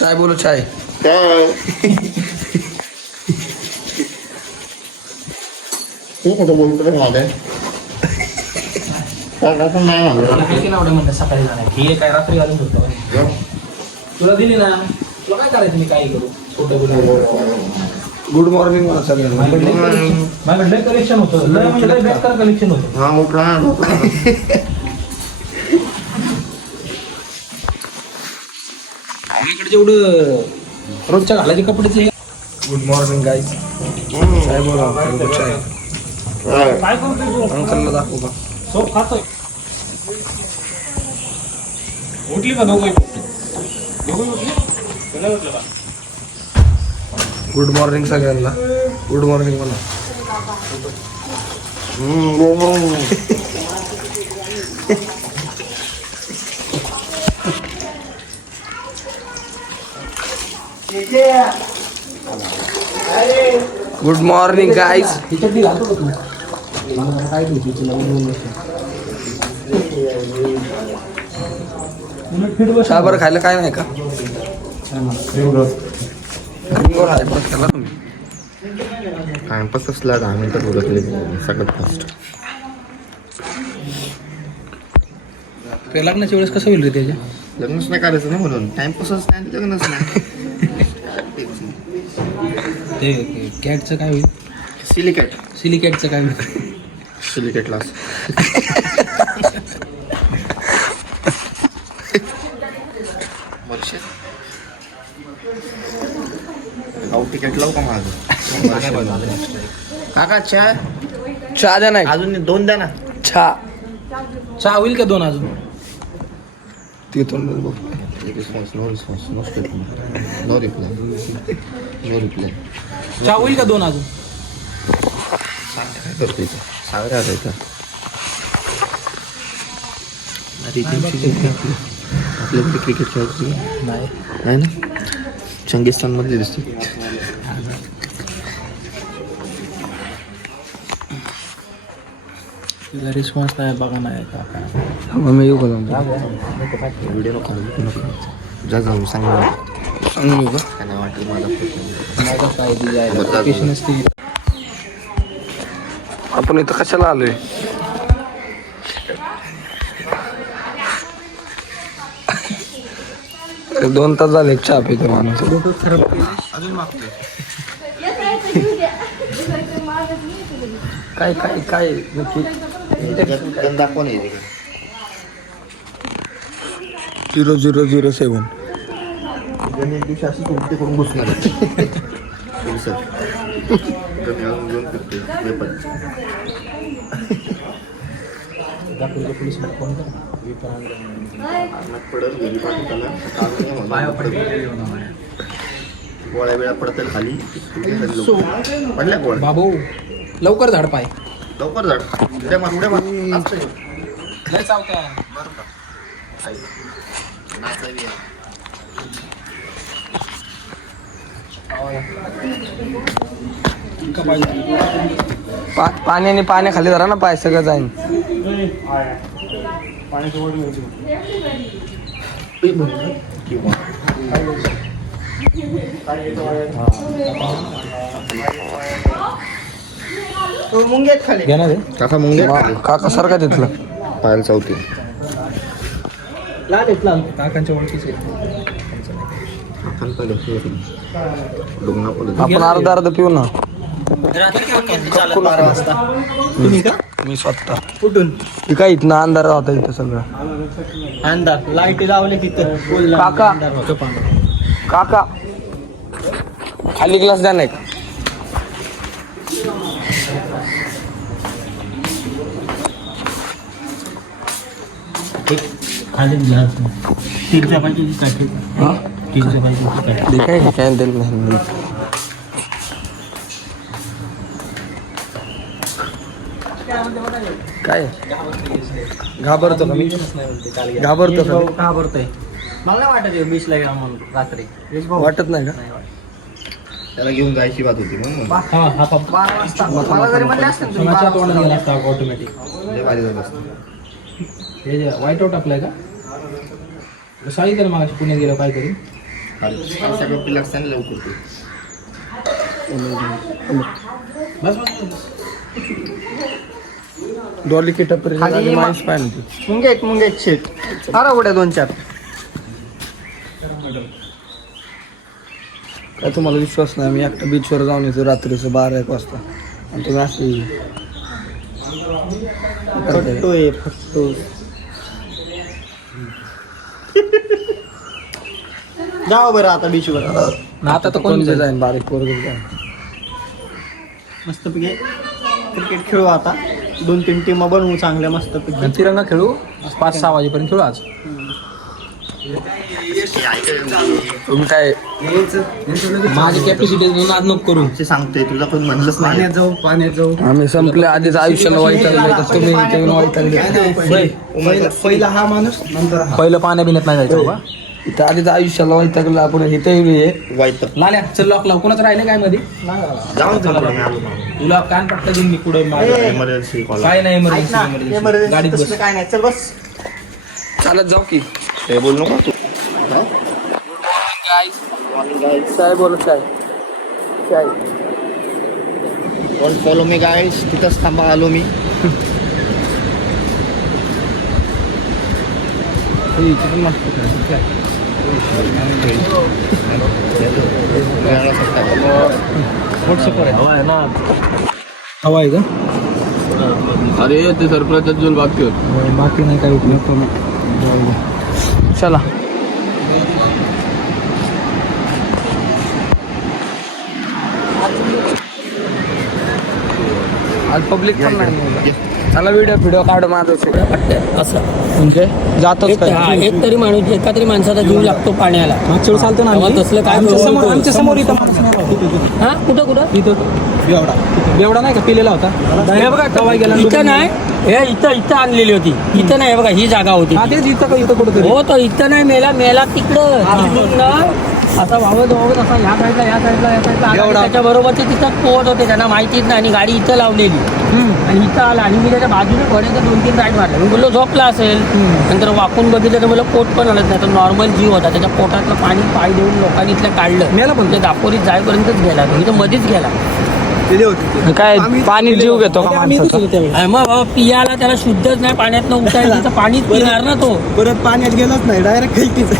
चाय बोलो चाय सकाळी जाणार ही काय रात्री घालून होतो तुला दिली ना तुला काय करायचं मी काय करू गुड मॉर्निंग मला सगळ्यांना कलेक्शन होतं कलेक्शन होतं हा. माझ्याकडे जेवढं रोजच्या घालायचे कपडेचे गुड मॉर्निंग गाईज तू अंकलला दाखवू का? सोप खातोय. उठली का दोघं? गुड मॉर्निंग सगळ्यांना. गुड मॉर्निंग मला हम्म, बोल. गुड मॉर्निंग गाईज हिच्यात ती घालतो का तू मला जरा काय द्यायची तुला दोन वर्ष. उलट फिट बस चहा बरं खायला काय नाही का? टाइमपास असला दहा मिनिटात उरकले सगळ्यात फास्ट ते लग्नाच्या वेळेस कसं होईल रे त्याच्या लग्नच नाही करायचं ना म्हणून. टाइमपासच नाही लग्नच नाही. ते कॅटचं काय होईल? सिलिकेट. सिलिकॅटचं काय होईल? सिलिकेट गाव तिकीट लावू का माझं काका चहा? चहा द्या नाही अजून दोन द्या ना. चहा. चहा होईल का दोन अजून? तिथून बघ response no response no statement no reply no reply चहा होईल का दोन अजून? करतो इथं. सागरे आता इथं. काय आपली आपल्याकडे क्रिकेट खेळायची. नाही. नाही ना? चंगीस्थान मधली दिसते. तिला रिस्पॉन्स नाही बघा नाही का काय. मग मी येऊ का जाऊन? व्हिडिओ नको नको नको. जा जाऊन सांग मला. सांगून येऊ का काय नाही वाटलं माझा. माझा आपण इथं कशाला आलोय? दोन तास झाले चहा पितो माणूस. अजून मागतोय. काय काय काय? नक्की गण दाखवा नाही झिरो झिरो झिरो सेवन एक दिवशी अशी उलटी करून घुसणार दाखवलं गोळ्या वेळा पडतील खाली पडल्या गोळ्या बाबू लवकर झाड पाय. लवकर झाड उड्या मार उड्या मार नाचतोय. लय चावत्या नाचायला ये. का पाहिजे पा पाण्याने पाण्या खाली धरा ना पाय सगळं जाईन किंवा ना काका मुंगे काका सारखा तिथलं. पायल चौथी. लाल आहेत लाल. काकांच्या ओळखीचे आहेत. आपण अर्धा अर्ध पिऊ ना. तुम्ही का? मी स्वतः. कुठून? काय इथनं अंधार होता इथं सगळं. अंधार. लाइट लावले तिथं काका. अंधार होतं. पांढरं. काका. खाली ग्लास द्या नाही का? खाली ग्लास स्टीलच्या पाहिजे काठी हा? पाहिजे काठी काय? घाबरतो का मी? घाबरतो का मी? घाबरतोय. मला नाही वाटत बीचला गेला म्हणून रात्री. वाटत नाही का? त्याला घेऊन जायची बात होती म्हणून. हा हा पप्पा मला जरी म्हणले असते ना तुम्ही कोणाच्या बारा तोंडात वाजता गेला असता ऑटोमॅटिक लय भारी झालं असतं. हे जे व्हाईट आउट आपलाय का? साई तर मग पुण्यात गेलं काय तरी हा सगळं सांग लवकर तू बस बस बस. डॉली मा- माणूस पाहिजे होती. मुंगेट मुंगेट शेट अरे उड्या दोन चार काय तुम्हाला विश्वास नाही मी एकटा बीचवर जाऊन येतो रात्रीचं बारा एक वाजता आणि तुम्ही. फट्टोय फट्टो जाऊ बरं आता बीचवर आता तर कोण कोणते? जाईन बारीक पोरग मस्तपैकी क्रिकेट खेळू आता. दोन तीन टीमा बनवू चांगल्या मस्तपैकी. तिरंगा खेळू? पाच सहा वाजेपर्यंत खेळू आज? तुम्ही काय? माझी कॅपॅसिटी आज नको करू. ते सांगतोय तुला कोण म्हणलंच नाही. जाऊ पाण्यात जाऊ. आम्ही संपले आधीच आयुष्याला वाईट तुम्ही पहिला पहिला हा माणूस नंतर हा. पहिलं पाण्या बिण्यात नाही जायचं बाबा. इथं आधीच आयुष्याला वाईट लागलं आपण इथे वाईट लाल्या चल लॉक लाव. कोणाचं राहिले काय मध्ये? जाऊन चला मी आलो ना तुला कान पट्टा देईन मी पुढे. काय नाही ऐक ना गाडीत बस. तसलं काय नाही. चल बस. चालत जाऊ की. हे बोल नको तू. काय बोलत काय? काय फॉलो मी गाईस तिथंच थांबा आलो मी. इथे पण मस्त काय हवा आहे का? अरे ते सरप्राईज अजून बाकी होत. बाकी नाही काय उपयोग चला. आज पब्लिक पण नाही. चला व्हिडिओ व्हिडिओ काढ माझं असं. म्हणजे जातोच एक हा, तरी माणूस एका तरी माणसाचा जीव लागतो पाण्याला. मागच्या वेळी चालतो ना तेव्हा. तसलं काय आमच्या करू समोर नको. आमच्यासमोर इथं माणूस मेला होता तिथं. हा? कुठं कुठं? इथं. बेवडा. बेवडा नाही का? पिलेला होता. हे बघा कवाय गेला इथं नाही. हे इथं इथं आणलेली होती. इथं नाही हे बघा ही जागा होती. हा तेच इथं का इथं कुठं हो तो इथं नाही मेला मेला तिकडं. तिकडून ना असा वावत वावत असा ह्या साईडला ह्या साईडला या साईडला त्याच्या बरोबर ते तिथं पोहत होते त्यांना माहितीच नाही. आणि गाडी इथं लावलेली. आणि इथं आला आणि मी त्याच्या बाजूने घोड्याचं दोन तीन राईड मारला. मी बोललो झोपला असेल. नंतर वाकून बघितलं तर मला पोट पण आलत नाही. तर नॉर्मल जीव होता. त्याच्या पोटातलं पाणी पाय देऊन लोकांनी इथलं काढलं. मेला पण? ते दापोरीत जाईपर्यंतच गेला. तो इथं मध्येच गेला. काय पाणी जीव घेतो का आम्ही इथंच माणसाचा? होतो त्यावेळी. आणि मग बाबा पियाला त्याला शुद्धच नाही पाण्यात उठायला पाणीच पिणार ना तो. परत पाण्यात गेलाच नाही. डायरेक्ट खाईतीच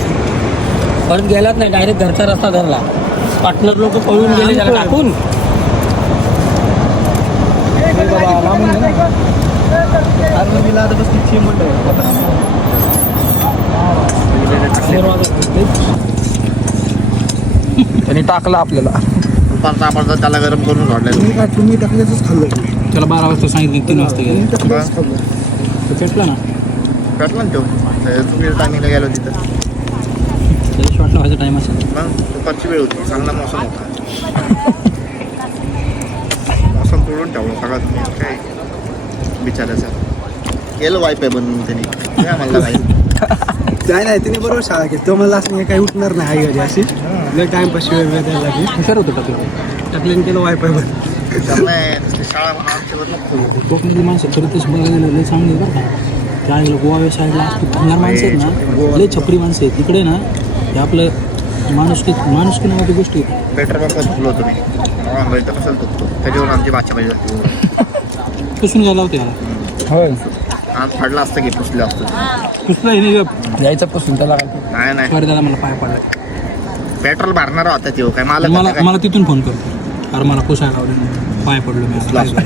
परत गेलाच नाही डायरेक्ट घरचा रस्ता धरला. पार्टनर लोक पळून गेले त्याला टाकून. त्यांनी टाकलं आपल्याला. त्याला गरम करून तुम्ही टाकल्याच खाल्लं त्याला बारा वाजता सांगितलं तीन वाजता गेला. तो पेटला ना? कटला ना तो. ते तुम्ही टायमिंगला गेलो तिथं. शॉटला व्हायचा टाइम असेल. मग दुपारची वेळ होती. चांगला मोसम होता. मोसम तोडून ठेवलं सगळं. तुम्ही काय बिचारायचं केलं वायफाय बनवून त्यांनी. काय म्हणला नाही नाही नाही तिने बरोबर शाळा केली तो मला असं काही उठणार नाही आई घरी अशी. लय टाइमपास वेळ वेळ द्यायला लागली. हुशार होतं टाकलं टाकल्याने केलं वायफाय त्यांना नुसती शाळा आमच्यावर कोकणातली माणसं खरं तसं बघायला गेलं लय चांगली आहे बरं का. त्या गोवा साईडला खंगार माणसं आहेत ना लय छपरी माणसं आहेत. इकडे ना हे आपलं माणुसकी माणुसकी नावाची गोष्टी. पेट्रोल पंपात फुल होतो मी. आंघोळ तर कसं धुतो त्याच्यावर आमची बाच्या पाहिजे जाते. पुसून घ्यायला होते याला. होय. आज फाडला असतं की पुसलं असतं. पुसलं हे नाही यायचं पासून त्याला नाही नाही. सॉरी दादा मला पाय पडला. पेट्रोल भरणार होता तो. काय मला मला मला तिथून फोन कर अरे मला पुसायला लावले पाय पडलो मी आता.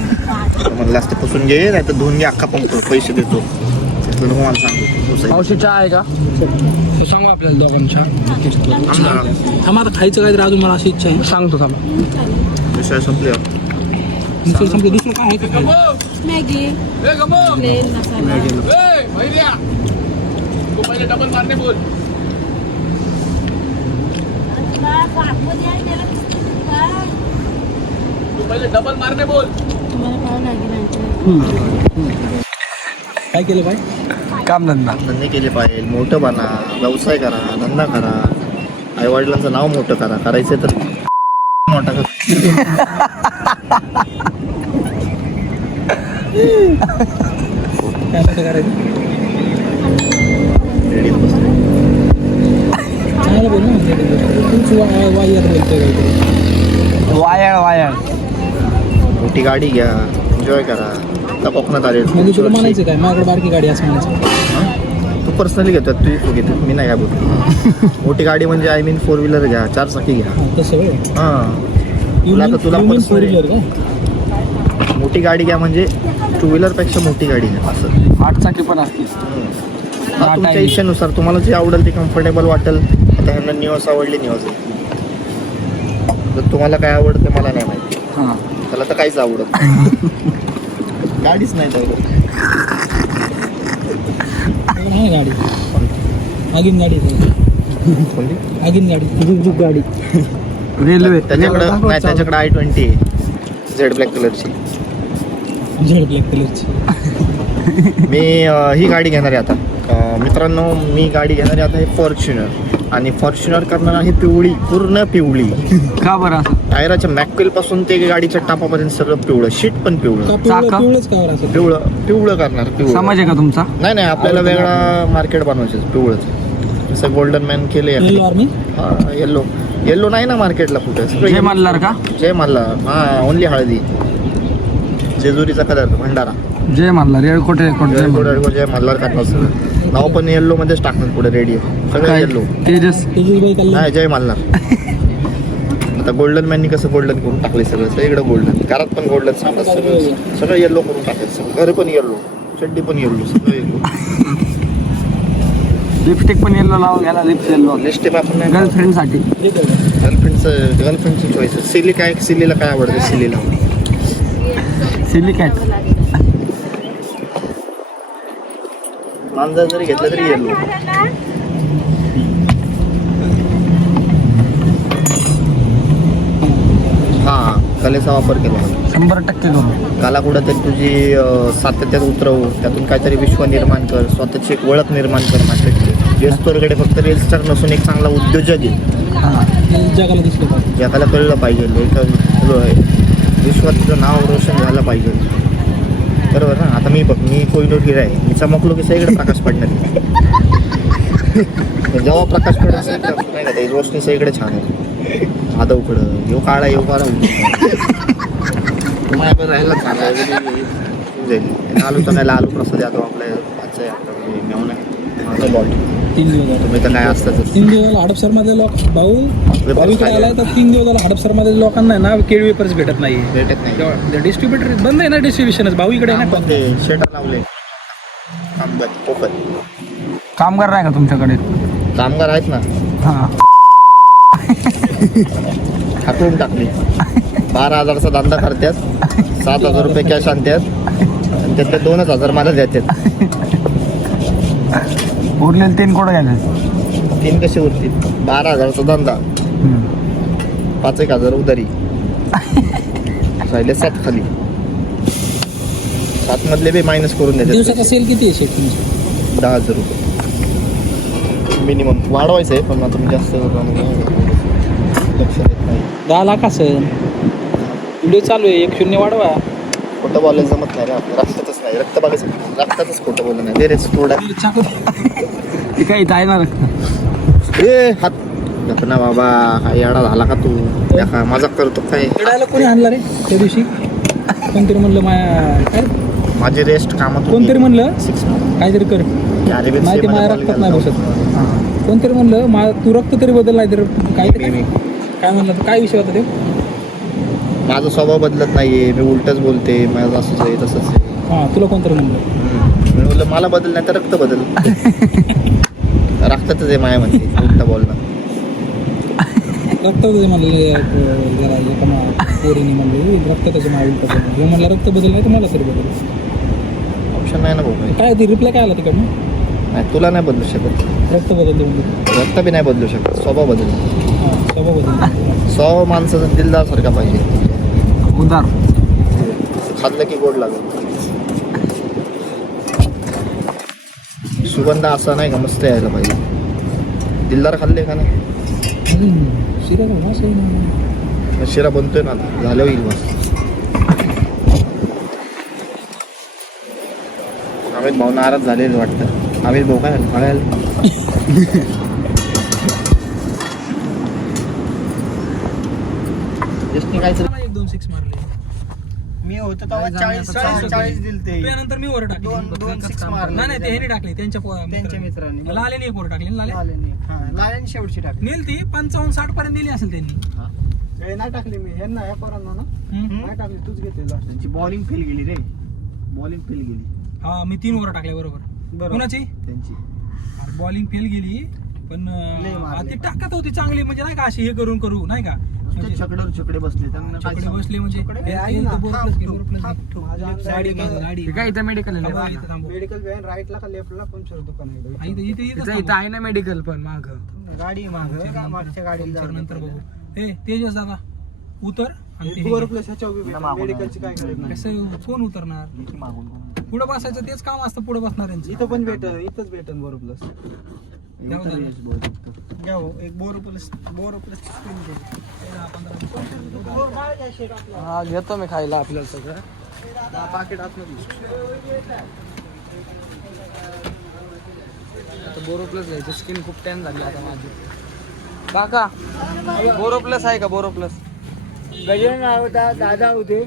म्हणलं असतं पुसून घे नाही तर धुवून घे अख्खा पंप पैसे देतो. तिथलं नको मला सांगू. पुसायचं. मावशी चहा आहे का? तू सांग आपल्याला दोघांच्या. आता खायचं काहीतरी अजून मला अशी इच्छा आहे. सांगतो थांबा. विषय संपल्यावर दुसरं संपलं. दुसरं काय आहे का खायला? मॅगी. प्लेन मसाला. तुम्हाला काय मॅगी नाही काय केलं बाय काम धंदा. धंदे केले पाहिजे. मोठं बना व्यवसाय करा धंदा करा. आई वडिलांचं नाव मोठं करा. करायचं तर मोठा वायाळ वायाळ. मोठी गाडी घ्या. एन्जॉय करा. आता कोकणात आले म्हणजे तुला म्हणायचं काय? माझ्याकडे बारकी गाडी असं म्हणायचं. तू पर्सनली घेतो तू घेतो. मी नाही काय बोलतो मोठी गाडी म्हणजे आय मीन फोर व्हीलर घ्या चार चाकी घ्या. हा, तसं होय. हां. तुला तर तुला You mean personally- four wheeler का? मोठी गाडी घ्या म्हणजे टू व्हीलरपेक्षा मोठी गाडी घ्या असं. आठ चाकी पण असतील. हा तुमच्या इच्छेनुसार. तुम्हाला जे आवडेल ते कम्फर्टेबल वाटेल. आता ह्यांना न्यूज आवडली न्यूज जर तुम्हाला काय आवडतं मला नाही माहिती. हां. त्याला तर काहीच आवडत नाही. गाडीच नाही आहे गाडी? आगीन गाडी? आगीन गाडी. गाडी. रेल्वे. त्याच्याकडं नाही त्याच्याकडे आय ट्वेंटी आहे. झेड ब्लॅक कलरची झेड ब्लॅक कलरची मी ही गाडी घेणार आहे आता. मित्रांनो मी गाडी घेणार आहे आता हे फॉर्च्युनर आणि फॉर्च्युनर करणार आहे पिवळी पूर्ण पिवळी. का बरं? असं टायराच्या मॅकवेल पासून ते गाडीच्या टापापर्यंत सगळं पिवळं शीट पण पिवळं. पिवळं चाका? पिवळंच का बरं असं पिवळं पिवळं करणार पिवळं. समाज आहे का तुमचा? नाही नाही आपल्याला वेगळा मार्केट बनवायचं पिवळंच. जसं गोल्डन मॅन केले येलो आर्मी हा येल्लो येल्लो नाही ना मार्केटला कुठे? जय मल्हार का? जय मल्हार. हा ओनली हळदी. जेजुरीचा कलर भंडारा. जय मल्हार येळकोटे येळकोटे जय मल्हार. जय मल्हार करणार सगळं. नाव पण येल्लो मध्येच टाकणार पुढे रेडिओ सगळं येल्लो तेजस? नाही जय मल्हार आता गोल्डन मॅननी कसं गोल्डन करून टाकले सगळं? सगळीकडे गोल्डन घरात पण गोल्डन सांगतात सगळं. सगळं येल्लो करून टाकायचं सगळं. घर पण येल्लो चड्डी पण येल्लो सगळं येल्लो लिपस्टिक पण येल्लो लाव घ्यायला लिप्स येल्लो लिस्ट आपण नाही गर्लफ्रेंडसाठी गर्लफ्रेंडचं गर्लफ्रेंडची चॉईस सिली काय सिलीला काय आवडतं? सिलीला सिली कॅट मांजर जरी घेतलं तरी येल्लो हा कलेचा वापर केला. शंभर टक्के करू. काला कुठं तरी तुझी अं, सातत्यात उतरव त्यातून काहीतरी विश्व निर्माण कर स्वतःची एक ओळख निर्माण कर मार्केटची रेस्टोरकडे फक्त रील स्टार नसून एक चांगला उद्योजक आहे. हां जगाला दिसलं पाहिजे जगाला कळलं पाहिजे एक विश्वात तुझं नाव रोशन झालं पाहिजे. बरोबर ना? आता मी बघ मी कोहिनूर हिरा आहे. मी चमकलो की सगळीकडे प्रकाश पडणार जेव्हा प्रकाश पडेल सगळीकडे नाही का ते रोशनी सगळीकडे छान आहे माधवकडं येऊ काळा येऊ काळा. माझ्याकडे राहायला छान आहे. लालू तर काय लालू प्रसाद यादव आपल्या आजचं आहे आपलं मेवून आहे. तीन दिवस झाले. तुम्ही तर काय असतातच. तीन दिवस झाले हडपसर मधले लोक भाऊ इकडे आलाय तर तीन दिवस झाला हडपसर मधल्या लोकांना आहे ना केळी पेपर्स भेटत नाही भेटत नाही. डिस्ट्रीब्युटर बंद आहे ना डिस्ट्रीब्युशनच भाऊ इकडे ना? पण ते शेटर लावले. कामगार नाही का तुमच्याकडे? कामगार आहेत ना. हां. हाकलून टाकली. बारा हजारचा धंदा करतात. सात हजार रुपये कॅश आणतात. आणि त्यातले दोनच हजार मला देतात. उरलेले तीन कोडं घ्यायचे तीन कसे उरतील? बारा हजारचा धंदा. पाच एक हजार उधारी. राहिले सात खाली. सात मधले बी मायनस करून देतात. दिवसाचा सेल किती आहे शेट तुमचं दहा हजार रुपये. मिनिमम वाढवायचं आहे पण आता मी जास्त लक्ष देत नाही. दहा लाख असेल. व्हिडिओ चालू आहे एक शून्य वाढवा. खोटं बोलायला जमत नाही रे आपलं रक्त बघायचं रक्तातच खोटं बोललं नाही. रे थोडा ते काही इथं आहे ना रक्त. ए हात ना बाबा हा येडा झाला का तू? या का मजाक करतो काय? खेळायला कोणी आणला रे त्या दिवशी? कोणतरी म्हणलं माया काय? माझी रेस्ट कामात कोणतरी म्हणलं सिक्स काहीतरी कर. नाही ते माझ्या रक्तात नाही बसत. कोणतरी म्हणलं मा तू रक्त तरी बदल नाही तर काय मी- मी- काय म्हणलं तर काय विषय होता ते? माझा स्वभाव बदलत नाहीये मी उलटच बोलते माझं असंच आहे तसंच आहे. हां तुला कोणतरी म्हणलं हम्म. मी बोललं मला बदल नाही तर रक्त बदल. रक्तातच आहे मायामध्ये उलट बोलणं रक्त म्हणले जरा एका मा पोरीने म्हणले रक्त त्याच्या मा उलट बदल हे म्हणलं रक्त बदल नाही तर मला तरी बदल. ऑप्शन नाही ना भाऊ काही. काय ते रिप्लाय काय आला तिकडनं? नाही तुला नाही बदलू शकत. रक्त बदल देऊन. रक्त बी नाही बदलू शकत स्वभाव बदल. हां स्वभाव बदल स्वभाव माणसाचा दिलदार सारखा पाहिजे. उदार. खाल्लं की गोड लागेल. सुगंध असा नाही का? मस्त यायला पाहिजे. दिलदार खाल्ले का नाही? शिरा शिरा बनतोय ना झालं होईल मस्त अमित भाऊ नाराज झालेलं वाटतं. अमित भाऊ काय बघायला काहीतरी होतो तेव्हा चाळीस चाळीस चाळीस दिलते. त्यानंतर मी वर टाकले दोन- दोन मारले. नाही नाही ते ह्याने टाकले. त्यांच्या पो- त्यांच्या मित्रांनी. मला आले नाही एक वर टाकले. लाले? लाल्याने शेवटची टाकली. नेल ती पंचावन्न साठ पर्यंत नेली असेल त्यांनी. हे. नाही टाकली मी. यांना या पोरांना ना. हम्म. नाही टाकली तूच घेतलेला त्यांची बॉलिंग फेल गेली रे. बॉलिंग फेल गेली. हा मी तीन वर टाकले बरोबर. कुणाची? त्यांची. बॉलिंग फेल गेली पण लय अं, मारले. ती टाकत होती चांगली. म्हणजे नाही का अशी हे करून करू नाही का? म्हणजे छकड्यावर छकडे बसले त्यांना काय छकडे सांगू? बसले म्हणजे हे आहे ना, थांब तू, थांब. तू. माझ्या काय इथं मेडिकल थांबव. मेडिकल व्हॅन राईटला का लेफ्टला पंक्चर दुकान आहे इथं- इथं- इथंच इथं थांबव. इथं आहे ना मेडिकल पण माग गाडी माग मागच्या गाडीला जाऊ नंतर दे बघू हे तेजस दादा उतर हे. प्लस ह्याच्या मेडिकलची काय कसं कोण उतरणार. पुढे बसायचं तेच काम असतं पुढे बसणाऱ्यांचं. इथं पण भेटल इथंच प्लस. घ्या हो, एक बोर प्लस बोर प्लस हा घेतो मी खायला आपल्याला सगळं. पाकिट आतमध्ये. आता बोरो प्लस घ्यायचं. स्किन खूप टॅन झाली आता माझी. काका बोरो प्लस आहे का? बोरो प्लस गजानन होता दादा होते.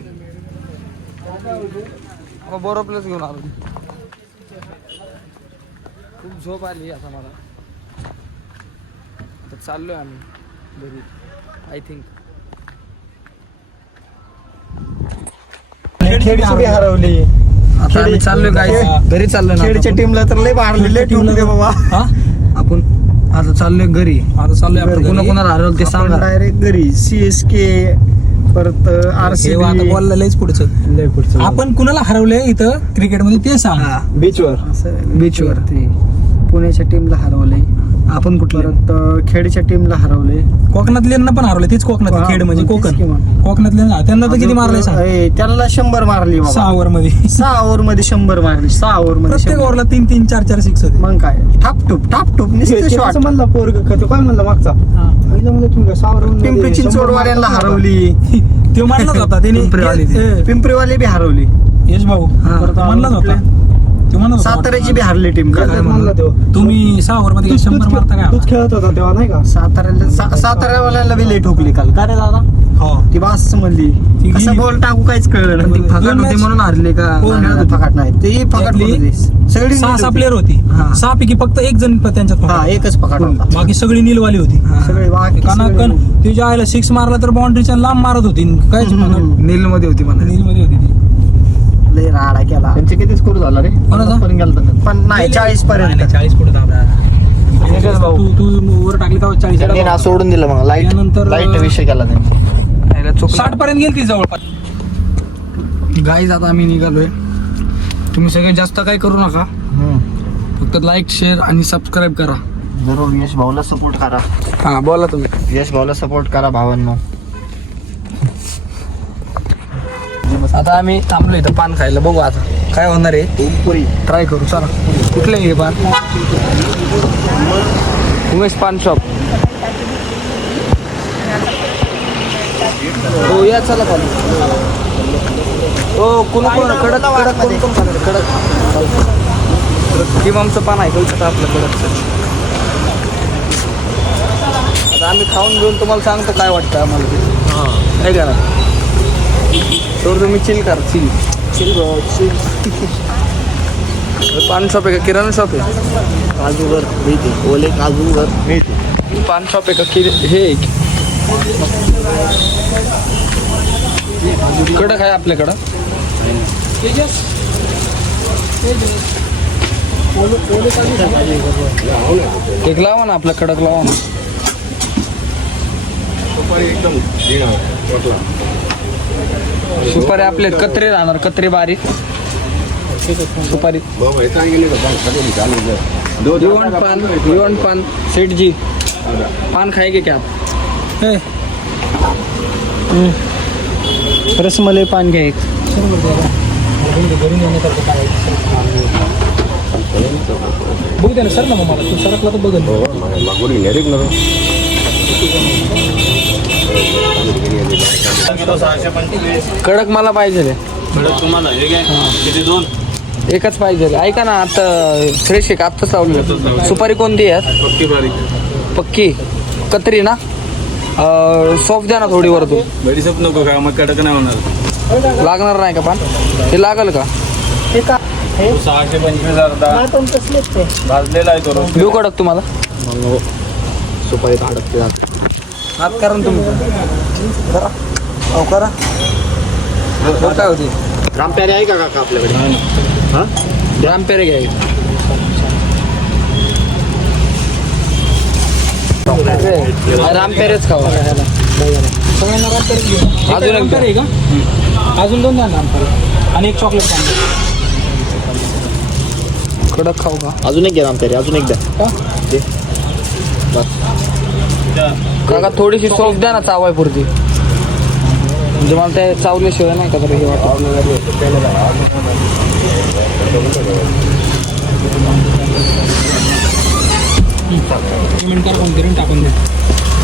मग बोरो प्लस घेऊन आलो. खूप झोप आली आता मला. आता चाललोय आम्ही घरी आय थिंक खेडची हरवली. आता आम्ही चाललोय काय घरी चाललोय खेडच्या टीमला तर लय मारले लय team ला ठोकले बाबा. हा? आपण आता चाललोय घरी. आता चाललोय आपण कुणा. कुणाला हरवलं ते सांगा. डायरेक्ट घरी. सीएसके परत आर सी सेवा आता बोलला लयच पुढचं. लय पुढचं. आपण कुणाला हरवले इथं? क्रिकेटमध्ये ते सांग. बीचवर बीचवर पुण्याच्या टीमला हरवले आपण कुठलं? परत खेडच्या टीमला हरवले. कोकणातल्यांना पण हरवले. तेच कोकणात हा, खेड म्हणजे कोकण. की मग. कोकणातल्या त्यांना तर किती मारले सांग ए, त्याला शंभर मारली बाबा. सहा ओव्हरमध्ये सहा ओव्हरमध्ये शंभर मारली. सहा ओव्हरमध्ये प्रत्येक शंभर. ओव्हरला तीन तीन चार चार सिक्स होते. मग काय? टापटूप टापटूप नुसतं शॉट असं म्हणला पोरग का तो काय म्हणला मागचा? पहिलं म्हणलं तुम्ही सावरून पिंपरी हरवली. तो म्हणलाच होता त्याने पिंपरीवाली. पिंपरीवाले बी हरवली. यश भाऊ म्हणलाच होता. तो म्हणत होता साताऱ्याची बी हरली टीम म्हणला तो? तुम्ही सहा ओव्हरमध्ये काय शंभर मारता काय? तूच खेळत होता तेव्हा नाही का? साताऱ्याला सा- साताऱ्यावाल्यांना बी लई ठोकली काल. का रे दादा? हो. ती बास म्हणली. ती कसं गेली. बॉल टाकू काहीच कळलं ती नाही फकाट होती म्हणून हरली का? हो, नाही, नाही, फकाट नाही. ती फकाट त्यातली होती. सगळी सहा सहा. प्लेअर होती. हा. सहा पैकी फक्त एक जण प- त्यांच्यात हा. एकच फकाट होता. बाकी सगळी नीलवाली होती. सगळे बाकी कानाकन सगळे- तुझ्या आईला सिक्स मारला तर बाउंड्रीच्या लांब मारत होती. काय नील मध्ये होती म्हणा नील मध्ये होती ती. लय राडा केला. त्यांचे किती स्कोर झाला रे? कोणाचा? पण गेलता पण नाही चाळीस पर्यंत. चाळीस पुढे तू तू वर टाकली तेव्हा चाळीस त्यांनी ना सोडून दिलं मग. लाइट त्यानंतर- लाइट विषय केला त्यांनी. साठ पर्यंत गेली ती जवळपास. गाईज आता आम्ही निघालोय. तुम्ही सगळे जास्त काय करू नका. फक्त लाईक शेअर आणि सबस्क्राईब करा. जरूर यश भाऊला सपोर्ट करा. हा बोला तुम्ही. यश भाऊला सपोर्ट करा भावांनो. आता आम्ही थांबलो इथं पान खायला. बघू आता काय होणार आहे. पुरी ट्राय करू चला. कुठले हे पान? उमेश पान शॉप हो या चला चालू. हो कुणा कोण कडक कडक कोण कोण खाणार? कडक. किमामचं पान आहे का आपलं कडक आता आम्ही खाऊन घेऊन तुम्हाला सांगतो काय वाटतं आम्हाला. ते. नाही करा तर तुम्ही चिल करा चिल चिल पान शॉप आहे का? किराणा शॉप आहे? काजूगर मिळते. ओले काजूगर मिळते. पान शॉप आहे का? कि हे? कडक आहे आपल्याकडं? एक लावा ना आपल्या कडक लावा ना. सुपारी आपले कत्रे राहणार कत्रे बारीक सुपारी. युवन पान युवन पान. सेठ जी पान खाएंगे क्या? आप हे, रसमलाई पान घ्या एक. बघू दे ना सर ना मग मला. तू सरकला तर बघ कडक मला पाहिजे एकच पाहिजे ऐका ना आता फ्रेश आहे का? आत्ताच लावलं सुपारी कोणती आहे यार? पक्की कत्री ना? सॉफ्ट द्या ना थोडी वरतून. बडीसप नको का मग कडक नाही होणार. लागणार नाही का पान हे लागल का? सहाशे पंचवीस अर्धा. भाजलेला आहे तो देऊ कडक तुम्हाला. सुपारीत अडकते हात करा ना तुम्ही करा। हो करा। हो, काय होते? रामप्यारे आहे का काका आपल्याकडे हा? ग्राम घ्या राम पेरेच खावा सगळ्यांना रामपेरे घेऊ अजून एक का? अजून दोन द्या ना रामपेरे आणि एक चॉकलेट पाहिजे कडक खाऊ का। अजून एक घ्या रामप्यारे अजून एक द्या काका थोडीशी सॉफ्ट द्या ना चावाय पुरती म्हणजे मला ते चावल्याशिवाय नाही का तर हे वाटत?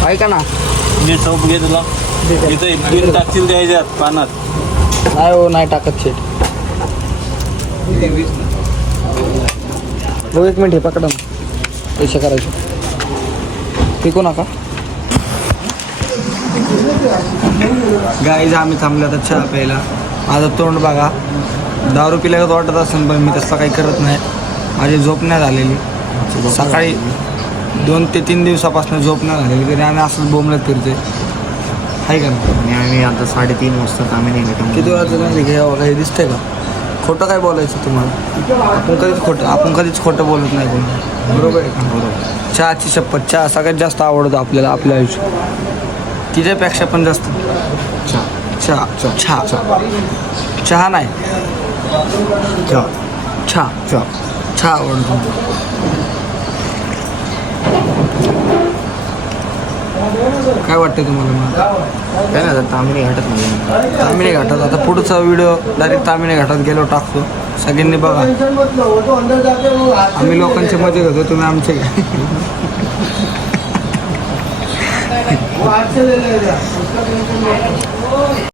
ऐका ना. मी टोप घे तुला इथे बिल टाकतील द्यायच्यात पानात. नाही हो नाही टाकत शेट हो एक मिनिट हे पकडा. पैसे करायचे. पिकू नका. गाईज आम्ही थांबलो आता चहा प्यायला. माझं तोंड बघा. दारू पिल्यागत वाटत असेल पण मी तसं काही करत नाही. माझी झोप नाही झालेली. सकाळी दोन ते तीन दिवसापासून झोप नाही झालेली तरी आम्ही असंच बोंबलत फिरतोय. आहे का नाही? आम्ही आता साडेतीन वाजता नाही भेटून किती वेळाचं नाही घ्या बघा हे दिसतंय का? खोटं काय बोलायचं तुम्हाला? आपण कधीच खोटं आपण कधीच खोटं बोलत नाही कोणी. बरोबर आहे का? बरोबर. चहाची शपथ चहा सगळ्यात जास्त आवडतो आपल्याला आपल्या आयुष्यात. तिच्यापेक्षा पण जास्त. चहा चहा चहा नाही. चहा चहा चहा चहा आवडतो. काय वाटतं तुम्हाला? मग काय नाही तामिनी घाटत नाही तामिनी घाटात. आता पुढचा व्हिडिओ डायरेक्ट तामिनी घाटात गेलो टाकतो. सगळ्यांनी बघा. आम्ही लोकांचे मजे घेतो तुम्ही आमचे. घ्या పార్సల్ లేదా?